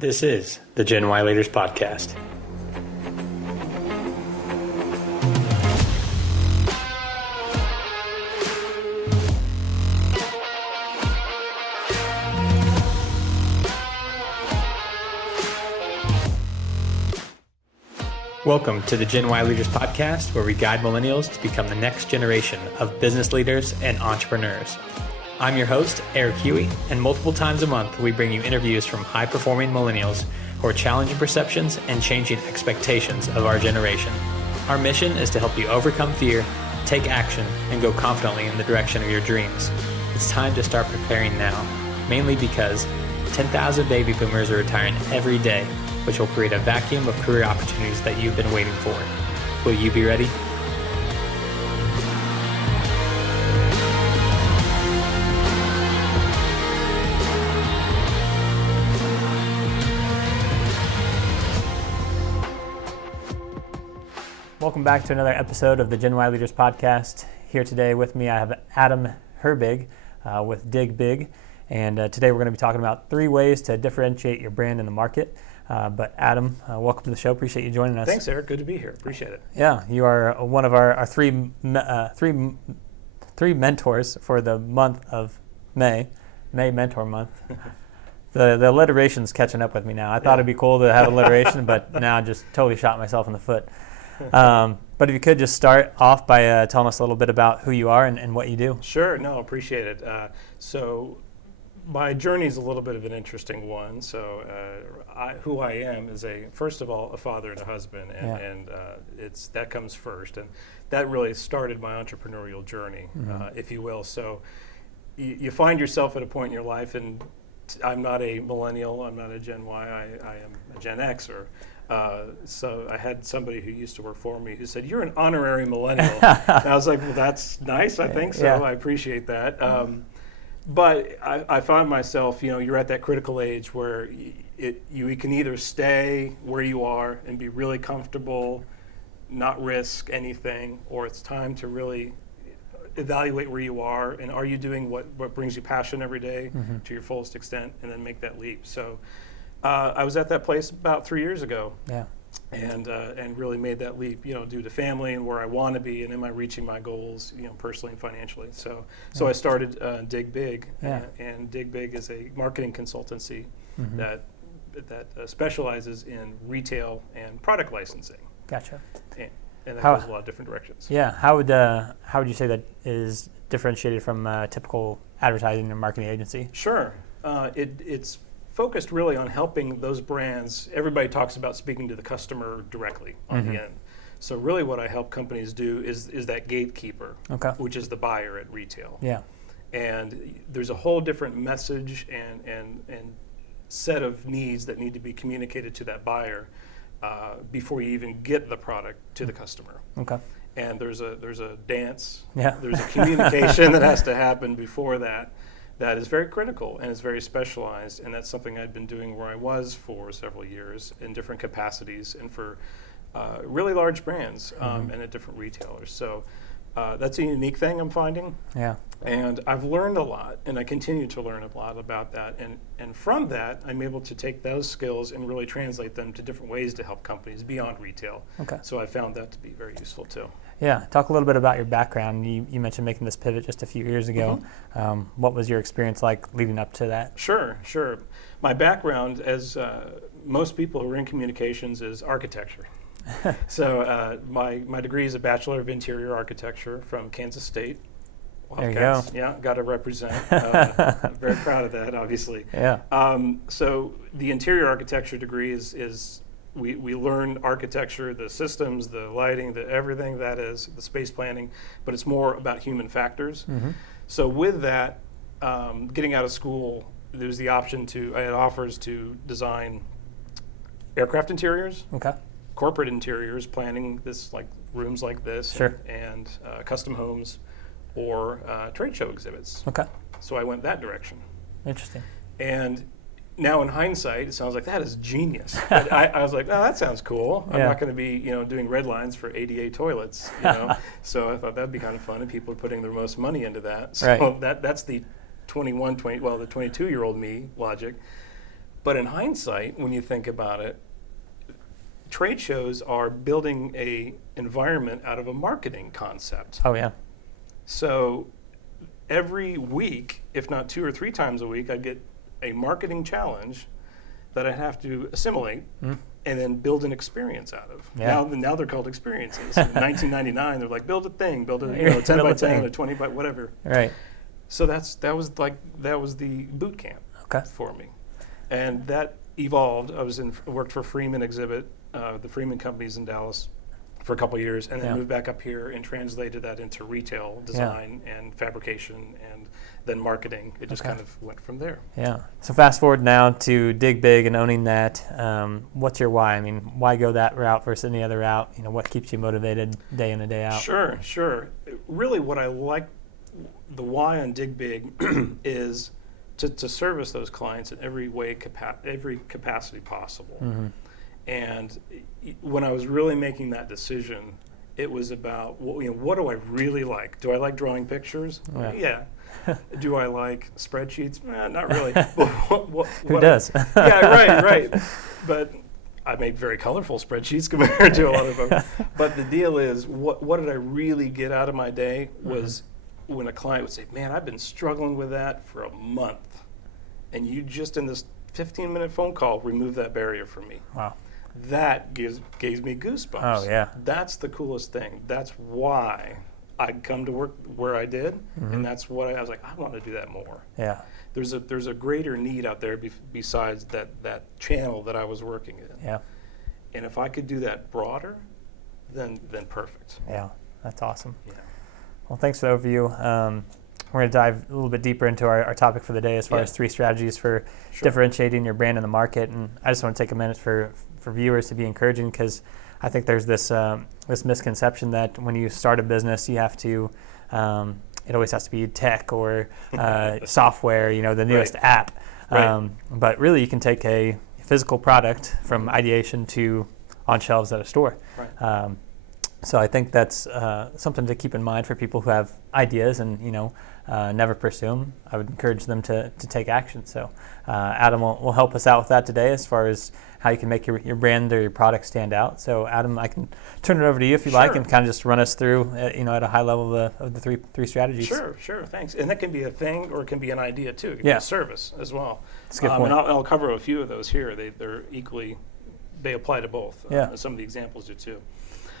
This is the Gen Y Leaders Podcast. Welcome to the Gen Y Leaders Podcast, where we guide millennials to become the next generation of business leaders and entrepreneurs. I'm your host, Eric Huey, and multiple times a month, we bring you interviews from high-performing millennials who are challenging perceptions and changing expectations of our generation. Our mission is to help you overcome fear, take action, and go confidently in the direction of your dreams. It's time to start preparing now, mainly because 10,000 baby boomers are retiring every day, which will create a vacuum of career opportunities that you've been waiting for. Will you be ready? Welcome back to another episode of the Gen Y Leaders Podcast. Here today with me, I have Adam Herbig with DigBig. And today we're going to be talking about 3 ways to differentiate your brand in the market. But Adam, welcome to the show. Appreciate you joining us. Thanks, Eric. Good to be here. Appreciate it. Yeah, you are one of our three mentors for the month of May Mentor Month. The alliteration's catching up with me now. I thought it'd be cool to have alliteration, but now I just totally shot myself in the foot. But if you could just start off by telling us a little bit about who you are and what you do. Sure. No, appreciate it. So my journey is a little bit of an interesting one. So who I am is first of all, a father and a husband, and that comes first, and that really started my entrepreneurial journey, if you will. So you find yourself at a point in your life, and I'm not a millennial, I'm not a Gen Y, I am a Gen Xer. So I had somebody who used to work for me who said, "You're an honorary millennial." And I was like, "Well, that's nice. I think so. Yeah. I appreciate that." But I found myself, you're at that critical age where you can either stay where you are and be really comfortable, not risk anything, or it's time to really evaluate where you are and are you doing what brings you passion every day to your fullest extent, and then make that leap. So I was at that place about 3 years ago. Yeah. And really made that leap, due to family and where I want to be, and am I reaching my goals, personally and financially. So I started DigBig, and DigBig is a marketing consultancy that specializes in retail and product licensing. Gotcha. And that goes a lot of different directions. Yeah. How would you say that is differentiated from a typical advertising and marketing agency? Sure. It's focused really on helping those brands. Everybody talks about speaking to the customer directly on the end. So really what I help companies do is that gatekeeper, which is the buyer at retail. Yeah. And there's a whole different message and set of needs that need to be communicated to that buyer before you even get the product to the customer. Okay. And there's a dance, there's a communication that has to happen before that. That is very critical and is very specialized, and that's something I'd been doing where I was for several years in different capacities and for really large brands and at different retailers. So that's a unique thing I'm finding. Yeah. And I've learned a lot, and I continue to learn a lot about that. And from that, I'm able to take those skills and really translate them to different ways to help companies beyond retail. Okay. So I found that to be very useful too. Yeah, talk a little bit about your background. You mentioned making this pivot just a few years ago. What was your experience like leading up to that? Sure. My background, as most people who are in communications, is architecture. So my degree is a Bachelor of Interior Architecture from Kansas State. There you go. Yeah, got to represent. I'm very proud of that, obviously. Yeah. So the interior architecture degree is we learn architecture, the systems, the lighting, the everything that is, the space planning, but it's more about human factors. So with that, getting out of school, there's the option I had offers to design aircraft interiors, corporate interiors, planning this like rooms like this, and custom homes, or trade show exhibits. Okay. So I went that direction. Interesting. And now in hindsight, it sounds like that is genius. But I was like, oh, that sounds cool. I'm not going to be, doing red lines for ADA toilets, So I thought that'd be kind of fun, and people are putting their most money into that. So that's the the 22-year-old me logic. But in hindsight, when you think about it, trade shows are building a environment out of a marketing concept. Oh, yeah. So every week, if not 2 or 3 times a week, I'd get a marketing challenge that I'd have to assimilate and then build an experience out of. Yeah. Now they're called experiences. In 1999, they're like, build a thing, build a 10 by 10, a 20 by whatever. Right. So that was the boot camp for me. And that evolved. I worked for Freeman Exhibit, the Freeman companies in Dallas, for a couple of years, and then moved back up here and translated that into retail design and fabrication and then marketing. It just kind of went from there. Yeah. So fast forward now to DigBig and owning that. What's your why? I mean, why go that route versus any other route? You know, what keeps you motivated day in and day out? Sure. Really, what I like, the why on DigBig is to service those clients in every way, every capacity possible. And when I was really making that decision, it was about, what do I really like? Do I like drawing pictures? Yeah. Do I like spreadsheets? Not really. Who does? Yeah, right. But I made very colorful spreadsheets compared to a lot of them. But the deal is, what did I really get out of my day was when a client would say, man, I've been struggling with that for a month. And you just in this 15-minute phone call remove that barrier for me. Wow. That gave me goosebumps. Oh, yeah. That's the coolest thing. That's why I come to work where I did, and that's what I was like, I want to do that more. Yeah. There's a greater need out there besides that channel that I was working in. Yeah. And if I could do that broader, then perfect. Yeah, that's awesome. Yeah. Well, thanks for the overview. We're going to dive a little bit deeper into our topic for the day as far as 3 strategies for differentiating your brand in the market. And I just want to take a minute for viewers to be encouraging, because I think there's this misconception that when you start a business, you have to, it always has to be tech or software, the newest app. But really, you can take a physical product from ideation to on shelves at a store. Right. So I think that's something to keep in mind for people who have ideas and never pursue them. I would encourage them to take action. So Adam will help us out with that today as far as how you can make your brand or your product stand out. So Adam, I can turn it over to you if you like, and kind of just run us through at a high level of the three strategies. Sure, thanks. And that can be a thing or it can be an idea too. It can be a service as well. That's a good point. And I'll cover a few of those here. They're equally, they apply to both. Some of the examples do too.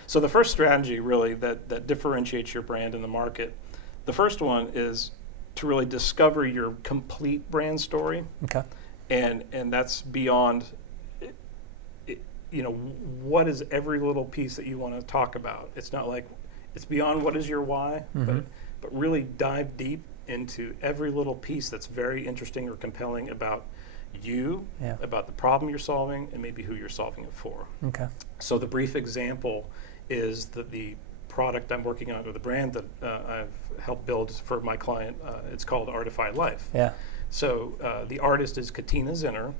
So the first strategy really that differentiates your brand in the market, the first one is to really discover your complete brand story. Okay. And that's beyond, what is every little piece that you want to talk about. It's not like, it's beyond what is your why, but really dive deep into every little piece that's very interesting or compelling about you, about the problem you're solving, and maybe who you're solving it for. Okay. So the brief example is that the product I'm working on, or the brand that I've helped build for my client, it's called Artified Life. Yeah. So the artist is Katina Zinner.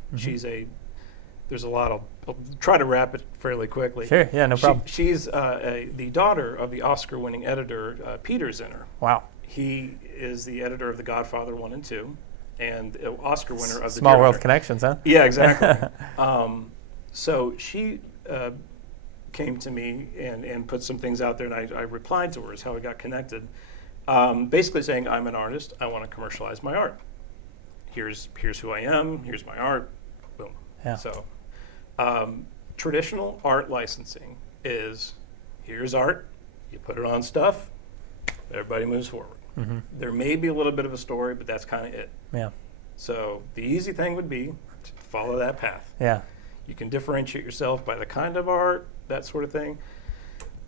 There's a lot I'll try to wrap it fairly quickly. Sure, yeah, no problem. She's the daughter of the Oscar-winning editor, Peter Zinner. Wow. He is the editor of The Godfather 1 and 2, and Oscar winner of the Small World Connections, huh? Yeah, exactly. So she came to me and put some things out there, and I replied to her is how we got connected. Basically saying, I'm an artist, I want to commercialize my art. Here's who I am, here's my art, boom. Yeah. So traditional art licensing is, here's art, you put it on stuff, everybody moves forward. There may be a little bit of a story, but that's kind of it. Yeah. So the easy thing would be to follow that path. Yeah. You can differentiate yourself by the kind of art, that sort of thing.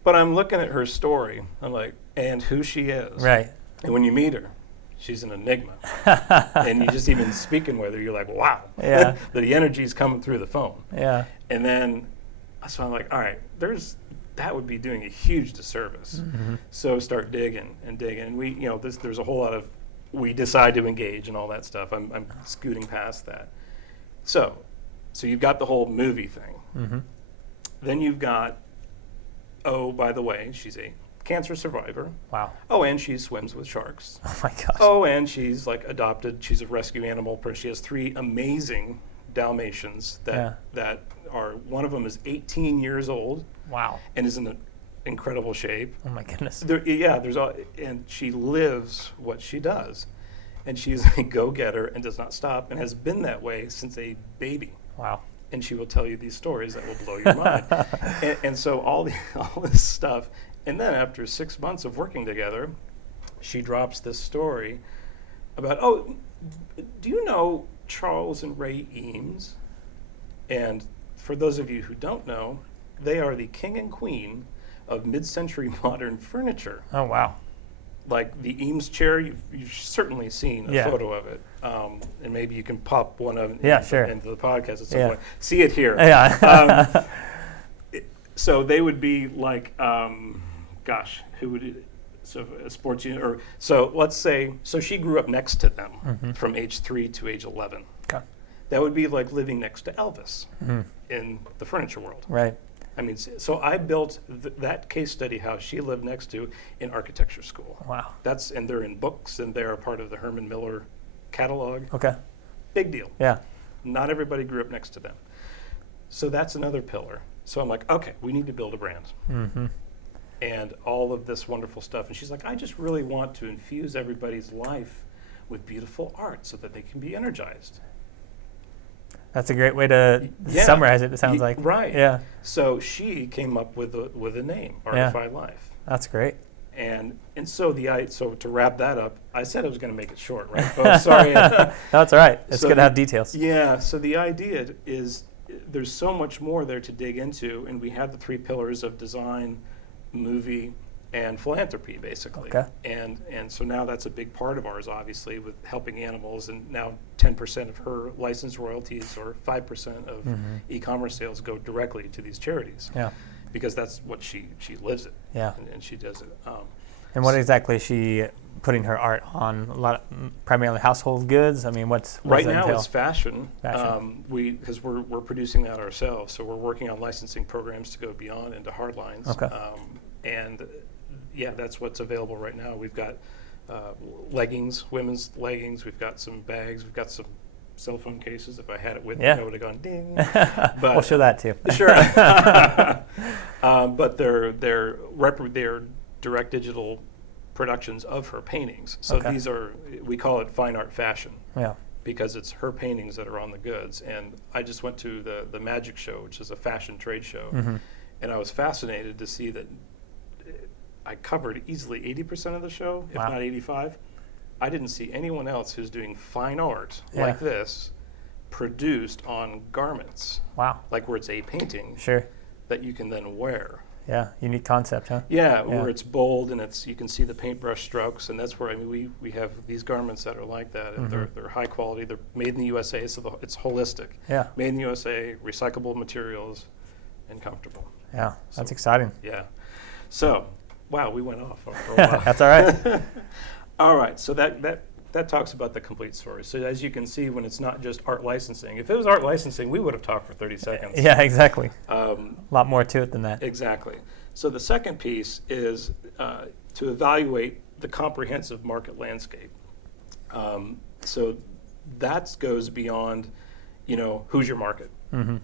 But I'm looking at her story, I'm like, and who she is. Right. And when you meet her, she's an enigma. And you just even speaking with her, you're like, wow. Yeah. The energy's coming through the phone. Yeah. And then, so I'm like, all right, that would be doing a huge disservice. So start digging. And we, there's a whole lot of, we decide to engage and all that stuff. I'm scooting past that. So you've got the whole movie thing. Then you've got, oh, by the way, she's a cancer survivor. Wow. Oh, and she swims with sharks. Oh my gosh. Oh, and she's like adopted. She's a rescue animal. She has 3 amazing Dalmatians that are, one of them is 18 years old. Wow. And is in incredible shape. Oh my goodness. And she lives what she does. And she's a go-getter and does not stop and has been that way since a baby. Wow. And she will tell you these stories that will blow your mind. And so all this stuff. And then after 6 months of working together, she drops this story about, oh, do you know Charles and Ray Eames? And for those of you who don't know, they are the king and queen of mid-century modern furniture. Oh, wow. Like the Eames chair, you've certainly seen a photo of it. And maybe you can pop one of them into the podcast at some point. See it here. Yeah. So they would be like, who would it? So a sports unit, or so let's say, so she grew up next to them from age 3 to age 11. Okay. That would be like living next to Elvis in the furniture world. Right. I mean, so I built that case study house she lived next to in architecture school. Wow. And they're in books, and they're a part of the Herman Miller catalog. Okay. Big deal. Yeah. Not everybody grew up next to them. So that's another pillar. So I'm like, okay, we need to build a brand. Mm-hmm. And all of this wonderful stuff. And she's like, I just really want to infuse everybody's life with beautiful art so that they can be energized. That's a great way to summarize it sounds like. Right. Yeah. So she came up with a name, Artify Life. That's great. And so so to wrap that up, I said I was going to make it short, right? Oh, sorry. No, it's all right. It's good to have details. Yeah. So the idea is there's so much more there to dig into, and we had the 3 pillars of design, movie, and philanthropy, basically. Okay. And so now that's a big part of ours, obviously, with helping animals, and now 10% of her license royalties or 5% of e-commerce sales go directly to these charities. Yeah. Because that's what she lives it. Yeah. And she does it. And what exactly is she putting her art on? Primarily household goods? I mean, what's right now entail? It's fashion. Because we're producing that ourselves, so we're working on licensing programs to go beyond into hard lines. Okay. And that's what's available right now. We've got leggings, women's leggings. We've got some bags. We've got some cell phone cases. If I had it with me, I would have gone ding. But we'll show that too. Sure. But they're direct digital productions of her paintings. So these are, we call it fine art fashion. Yeah. Because it's her paintings that are on the goods. And I just went to the Magic Show, which is a fashion trade show, and I was fascinated to see that I covered easily 80% of the show, if not 85. I didn't see anyone else who's doing fine art like this produced on garments. Wow. Like where it's a painting that you can then wear. Yeah, unique concept, huh? Yeah, where it's bold and you can see the paintbrush strokes, and that's where we have these garments that are like that, and they're high quality. They're made in the USA, so it's holistic. Yeah. Made in the USA, recyclable materials, and comfortable. Yeah, that's exciting. Yeah. So, wow, we went off for a while. That's all right. All right, so that talks about the complete story. So as you can see, when it's not just art licensing, if it was art licensing, we would have talked for 30 seconds. Yeah, exactly. A lot more to it than that. Exactly. So the second piece is to evaluate the comprehensive market landscape. So that goes beyond, who's your market. Mm-hmm.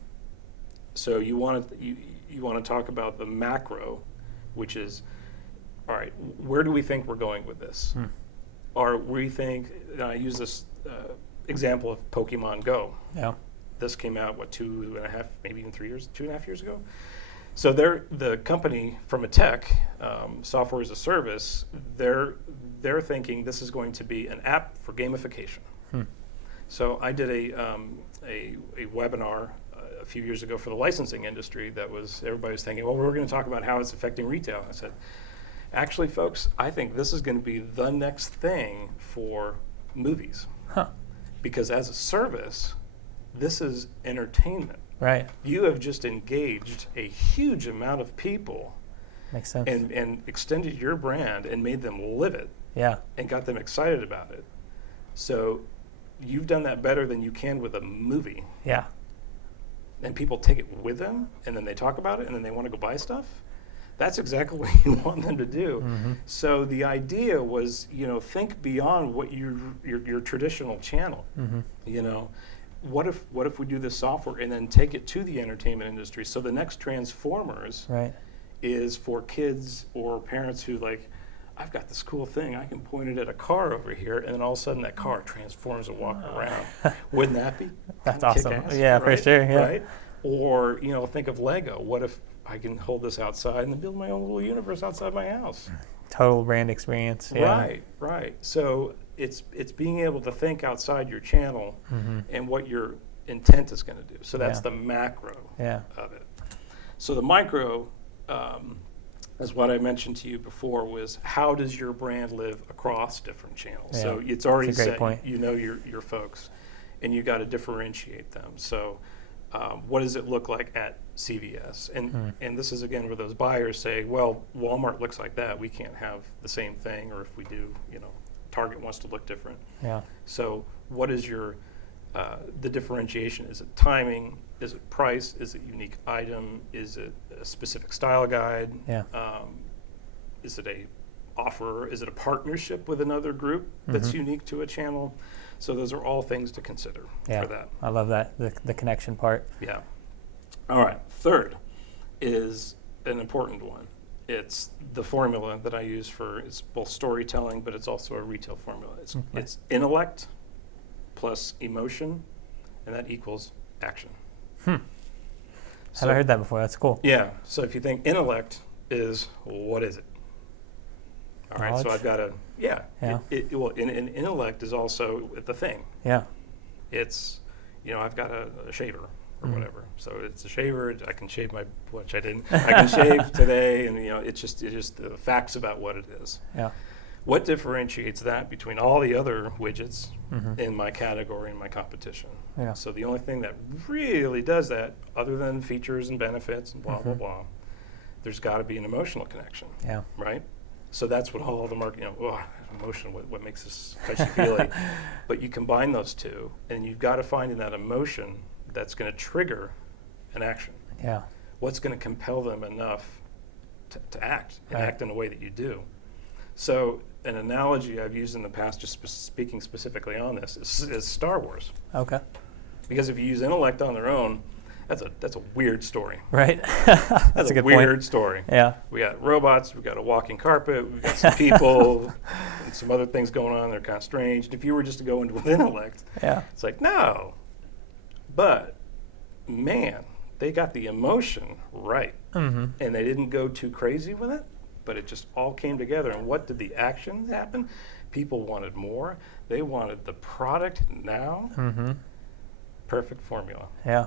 So you want to talk about the macro, which is, all right, where do we think we're going with this? Or we think, I use this example of Pokemon Go. Yeah. This came out, 2.5, maybe even 3 years, 2.5 years ago? So the company, from a tech, software as a service, they're thinking this is going to be an app for gamification. So I did a webinar a few years ago for the licensing industry everybody was thinking, well, we're going to talk about how it's affecting retail. I said, actually, folks, I think this is going to be the next thing for movies. Huh. Because as a service, this is entertainment. Right. You have just engaged a huge amount of people. Makes sense. And extended your brand and made them live it. Yeah. And got them excited about it. So you've done that better than you can with a movie. Yeah. And people take it with them, and then they talk about it, and then they want to go buy stuff. That's exactly what you want them to do. Mm-hmm. So the idea was, think beyond what your traditional channel. Mm-hmm. what if we do this software and then take it to the entertainment industry? So the next Transformers is for kids or parents who like, I've got this cool thing, I can point it at a car over here, and then all of a sudden that car transforms and walks around. Wouldn't that be? That's awesome. Kick-ass, Yeah, right? for sure. Yeah. Right? Or, think of Lego. What if I can hold this outside and then build my own little universe outside my house? Total brand experience. Yeah. Right. So it's being able to think outside your channel and what your intent is going to do. So that's the macro of it. So the micro, as what I mentioned to you before, was how does your brand live across different channels? Yeah. So it's already set, your folks, and you got to differentiate them. So what does it look like at CVS? And this is, again, where those buyers say, well, Walmart looks like that. We can't have the same thing, or if we do, Target wants to look different. Yeah. So what is your, the differentiation? Is it timing? Is it price? Is it unique item? Is it a specific style guide? Yeah. Is it a offer? Is it a partnership with another group that's unique to a channel? So those are all things to consider for that. I love that, the connection part. Yeah. All right. Third is an important one. It's the formula that I use it's both storytelling, but it's also a retail formula. It's intellect plus emotion, and that equals action. Haven't heard that before. That's cool. Yeah. So if you think intellect is, what is it? All right. So I've got a, well, an intellect is also the thing. Yeah. It's, I've got a shaver or whatever. So it's a shaver. I can shave which I didn't. I can shave today, and it's just the facts about what it is. Yeah. What differentiates that between all the other widgets in my category and my competition? Yeah. So the only thing that really does that, other than features and benefits and blah, blah, blah, there's got to be an emotional connection. Yeah. Right? So that's what all the market, emotion, what makes this touchy-feely. But you combine those two, and you've got to find in that emotion that's going to trigger an action. Yeah. What's going to compel them enough to act, and act in a way that you do. So an analogy I've used in the past, just speaking specifically on this, is Star Wars. Okay. Because if you use intellect on their own, that's a weird story. Right. That's a good weird story. Yeah. We got robots, we got a walking carpet, we got some people, and some other things going on. They're kind of strange. And if you were just to go into with intellect, it's like, no. But man, they got the emotion right, and they didn't go too crazy with it. But it just all came together. And what did the action happen? People wanted more. They wanted the product now. Perfect formula. Yeah.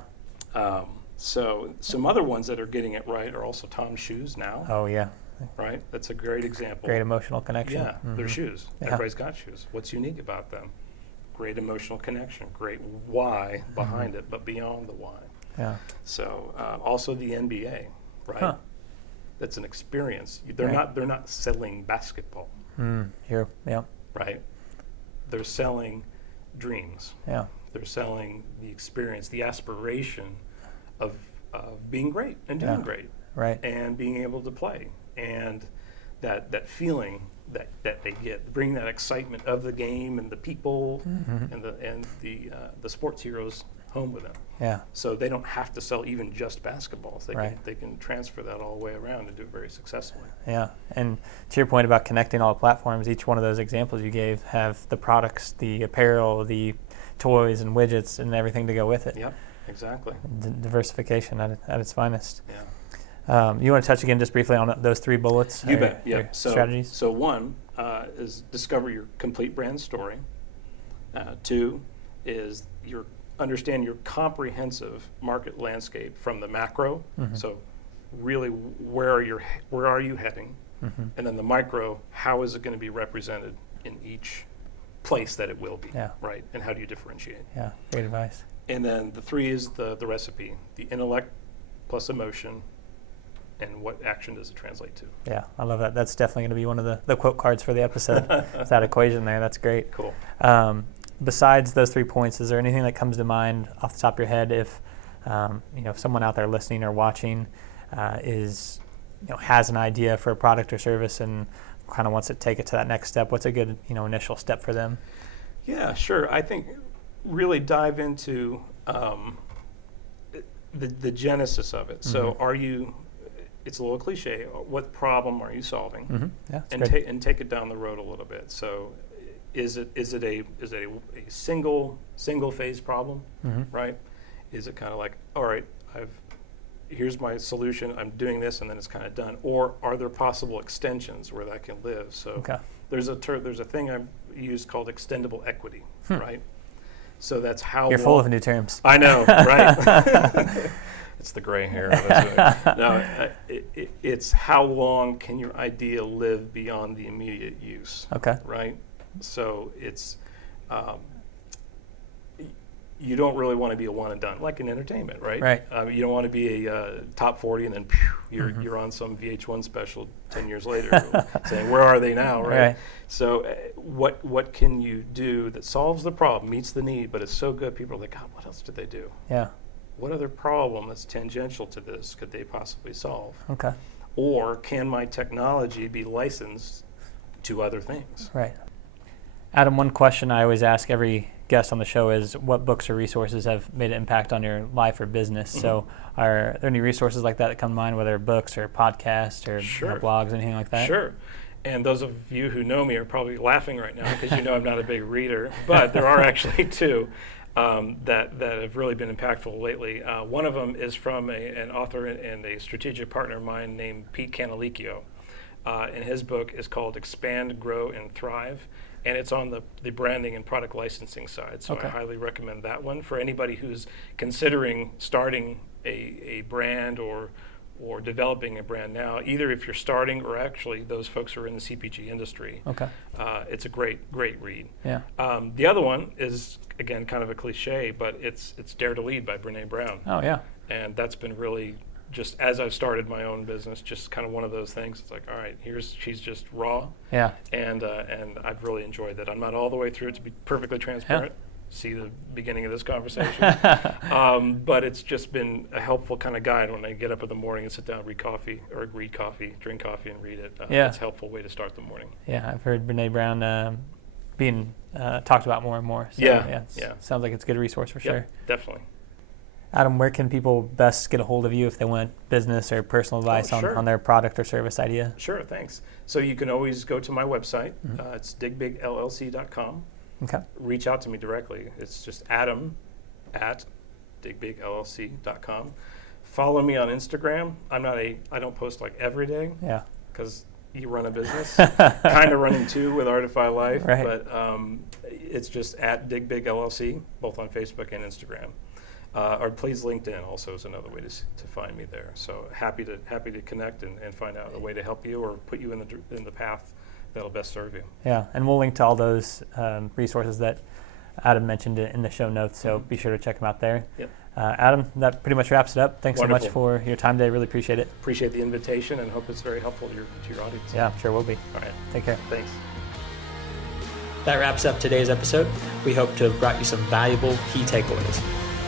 So some other ones that are getting it right are also Tom's shoes now. Oh, yeah. Right? That's a great example. Great emotional connection. Yeah, they're shoes. Yeah. Everybody's got shoes. What's unique about them? Great emotional connection. Great why behind it, but beyond the why. Yeah. So also the NBA, right? Huh. That's an experience. They're not selling basketball. Here, yeah. Right? They're selling dreams. Yeah. They're selling the experience, the aspiration of being great and doing great. Right. And being able to play. And that feeling that they get, bring that excitement of the game and the people and the sports heroes home with them. Yeah. So they don't have to sell even just basketballs. They can transfer that all the way around and do it very successfully. Yeah. And to your point about connecting all the platforms, each one of those examples you gave have the products, the apparel, the toys and widgets and everything to go with it. Yep, exactly. Diversification at its finest. Yeah. You want to touch again just briefly on those three bullets? You bet. Yeah. Strategies. So one is discover your complete brand story. Two is understand your comprehensive market landscape from the macro. So really, where are you heading? And then the micro, how is it going to be represented in each place that it will be, right? And how do you differentiate? Yeah, great advice. And then the three is the recipe, the intellect plus emotion, and what action does it translate to? Yeah, I love that. That's definitely going to be one of the quote cards for the episode. That equation there, that's great. Cool. Besides those 3 points, is there anything that comes to mind off the top of your head if someone out there listening or watching has an idea for a product or service and kind of wants to take it to that next step? What's a good initial step for them? Yeah, sure. I think really dive into the genesis of it. So it's a little cliche, what problem are you solving? Yeah, and take it down the road a little bit. So is it a single phase problem, right? Is it kind of like, all right, here's my solution, I'm doing this, and then it's kind of done? Or are there possible extensions where that can live? So there's a thing I've used called extendable equity, right? So that's how you're full of new terms. I know, right? It's the gray hair. No, it's how long can your idea live beyond the immediate use? Okay. Right? So it's, you don't really want to be a one and done, like in entertainment, right? Right. You don't want to be a top 40 and then you're on some VH1 special 10 years later saying, where are they now, right? So what can you do that solves the problem, meets the need, but it's so good, people are like, God, what else did they do? Yeah. What other problem that's tangential to this could they possibly solve? Okay. Or can my technology be licensed to other things? Right. Adam, one question I always ask every guest on the show is, what books or resources have made an impact on your life or business? So are there any resources like that come to mind, whether books or podcasts or blogs, anything like that? Sure. And those of you who know me are probably laughing right now because you know I'm not a big reader, but there are actually two that have really been impactful lately. One of them is from an author and a strategic partner of mine named Pete Canalicchio. And his book is called Expand, Grow, and Thrive. And it's on the branding and product licensing side. So I highly recommend that one for anybody who's considering starting a brand or developing a brand now, either if you're starting or actually those folks who are in the CPG industry. Okay. It's a great read. Yeah. The other one is, again, kind of a cliche, but it's Dare to Lead by Brené Brown. Oh, yeah. And that's been really, just as I've started my own business, just kind of one of those things. It's like, all right, she's just raw. Yeah. And I've really enjoyed that. I'm not all the way through, to be perfectly transparent. Yeah. See the beginning of this conversation. But it's just been a helpful kind of guide when I get up in the morning and sit down, drink coffee, and read it. It's a helpful way to start the morning. Yeah, I've heard Brené Brown being talked about more and more. So, sounds like it's a good resource for sure. Definitely. Adam, where can people best get a hold of you if they want business or personal advice on their product or service idea? Sure, thanks. So you can always go to my website. It's DigBigLLC.com. Okay. Reach out to me directly. It's just Adam at DigBigLLC.com. Follow me on Instagram. I don't post like every day. Yeah. Because you run a business. Kind of running two with Artify Life. Right. But it's just at DigBigLLC, both on Facebook and Instagram. Or please, LinkedIn also is another way to find me there. So happy to connect and find out a way to help you or put you in the path that'll best serve you. Yeah, and we'll link to all those resources that Adam mentioned in the show notes, so be sure to check them out there. Yep. Adam, that pretty much wraps it up. Thanks Wonderful. So much for your time today. Really appreciate it. Appreciate the invitation and hope it's very helpful to your audience. Yeah, sure will be. All right. Take care. Thanks. That wraps up today's episode. We hope to have brought you some valuable key takeaways.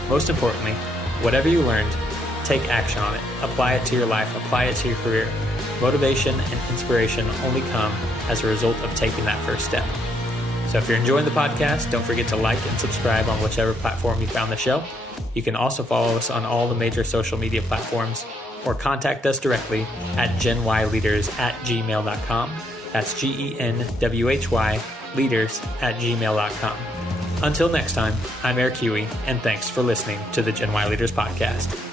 Most importantly, whatever you learned, take action on it. Apply it to your life. Apply it to your career. Motivation and inspiration only come as a result of taking that first step. So if you're enjoying the podcast, don't forget to like and subscribe on whichever platform you found the show. You can also follow us on all the major social media platforms or contact us directly at genwhyleaders@gmail.com. That's GENWHY leaders@gmail.com. Until next time, I'm Eric Huey, and thanks for listening to the Gen Y Leaders Podcast.